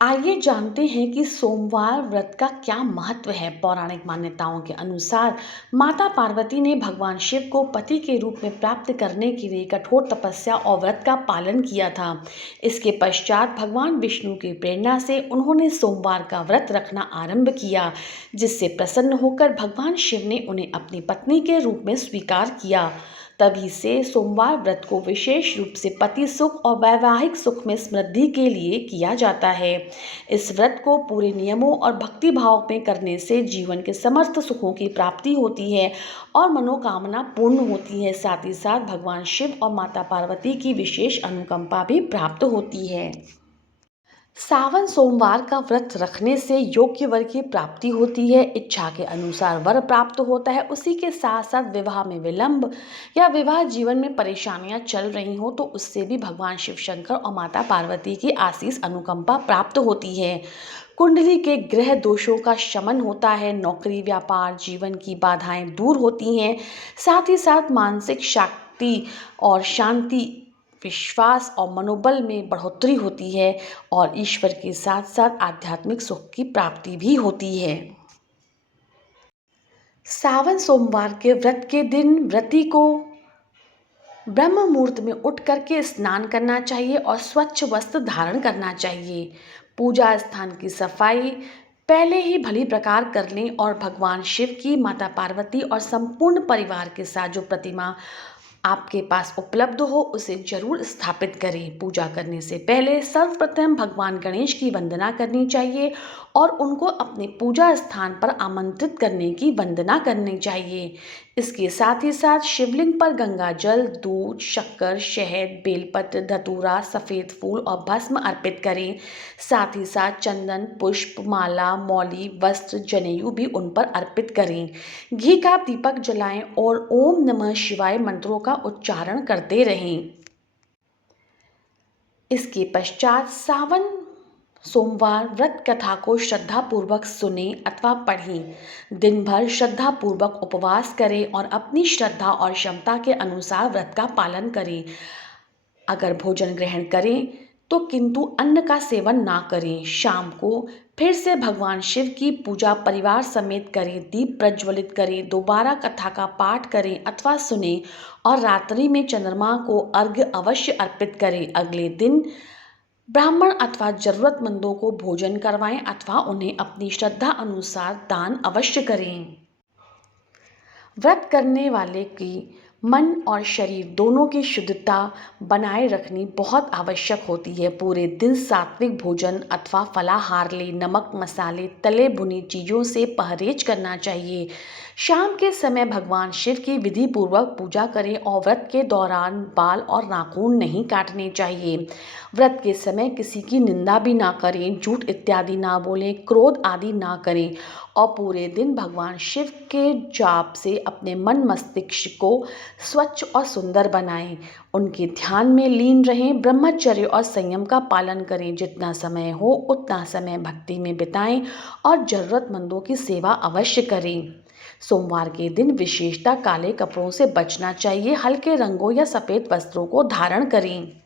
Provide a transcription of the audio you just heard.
आइए जानते हैं कि सोमवार व्रत का क्या महत्व है। पौराणिक मान्यताओं के अनुसार माता पार्वती ने भगवान शिव को पति के रूप में प्राप्त करने के लिए कठोर तपस्या और व्रत का पालन किया था। इसके पश्चात भगवान विष्णु की प्रेरणा से उन्होंने सोमवार का व्रत रखना आरंभ किया, जिससे प्रसन्न होकर भगवान शिव ने उन्हें अपनी पत्नी के रूप में स्वीकार किया। तभी से सोमवार व्रत को विशेष रूप से पति सुख और वैवाहिक सुख में समृद्धि के लिए किया जाता है। इस व्रत को पूरे नियमों और भक्ति भाव में करने से जीवन के समस्त सुखों की प्राप्ति होती है और मनोकामना पूर्ण होती है। साथ ही साथ भगवान शिव और माता पार्वती की विशेष अनुकंपा भी प्राप्त होती है। सावन सोमवार का व्रत रखने से योग्य वर की प्राप्ति होती है, इच्छा के अनुसार वर प्राप्त होता है। उसी के साथ साथ विवाह में विलंब या विवाह जीवन में परेशानियां चल रही हो तो उससे भी भगवान शिव शंकर और माता पार्वती की आशीष अनुकंपा प्राप्त होती है। कुंडली के ग्रह दोषों का शमन होता है, नौकरी व्यापार जीवन की बाधाएं दूर होती हैं। साथ ही साथ मानसिक शक्ति और शांति, विश्वास और मनोबल में बढ़ोतरी होती है और ईश्वर के साथ साथ आध्यात्मिक सुख की प्राप्ति भी होती है। सावन सोमवार के व्रत के दिन व्रती को ब्रह्म मुहूर्त में उठ करके स्नान करना चाहिए और स्वच्छ वस्त्र धारण करना चाहिए। पूजा स्थान की सफाई पहले ही भली प्रकार कर लें और भगवान शिव की, माता पार्वती और संपूर्ण परिवार के साथ जो प्रतिमा आपके पास उपलब्ध हो उसे जरूर स्थापित करें। पूजा करने से पहले सर्वप्रथम भगवान गणेश की वंदना करनी चाहिए और उनको अपने पूजा स्थान पर आमंत्रित करने की वंदना करनी चाहिए। इसके साथ ही साथ शिवलिंग पर गंगा जल, दूध, शक्कर, शहद, बेलपत्र, धतूरा, सफ़ेद फूल और भस्म अर्पित करें। साथ ही साथ चंदन, पुष्प, माला, मौली, वस्त्र, जनेऊ भी उन पर अर्पित करें। घी का दीपक जलाएं और ओम नमः शिवाय मंत्रों का उच्चारण करते रहें। इसके पश्चात सावन सोमवार व्रत कथा को श्रद्धापूर्वक सुने अथवा पढ़ें। दिन भर श्रद्धापूर्वक उपवास करें और अपनी श्रद्धा और क्षमता के अनुसार व्रत का पालन करें। अगर भोजन ग्रहण करें तो किंतु अन्न का सेवन ना करें। शाम को फिर से भगवान शिव की पूजा परिवार समेत करें, दीप प्रज्वलित करें, दोबारा कथा का पाठ करें अथवा सुने और रात्रि में चंद्रमा को अर्घ्य अवश्य अर्पित करें। अगले दिन ब्राह्मण अथवा जरूरतमंदों को भोजन करवाएं अथवा उन्हें अपनी श्रद्धा अनुसार दान अवश्य करें। व्रत करने वाले की मन और शरीर दोनों की शुद्धता बनाए रखनी बहुत आवश्यक होती है। पूरे दिन सात्विक भोजन अथवा फलाहार ले, नमक मसाले तले भुनी चीज़ों से परहेज करना चाहिए। शाम के समय भगवान शिव की विधि पूर्वक पूजा करें और व्रत के दौरान बाल और नाखून नहीं काटने चाहिए। व्रत के समय किसी की निंदा भी ना करें, झूठ इत्यादि ना बोलें, क्रोध आदि ना करें और पूरे दिन भगवान शिव के जाप से अपने मन मस्तिष्क को स्वच्छ और सुंदर बनाएं। उनके ध्यान में लीन रहें, ब्रह्मचर्य और संयम का पालन करें। जितना समय हो उतना समय भक्ति में बिताएं और जरूरतमंदों की सेवा अवश्य करें। सोमवार के दिन विशेषतः काले कपड़ों से बचना चाहिए, हल्के रंगों या सफ़ेद वस्त्रों को धारण करें।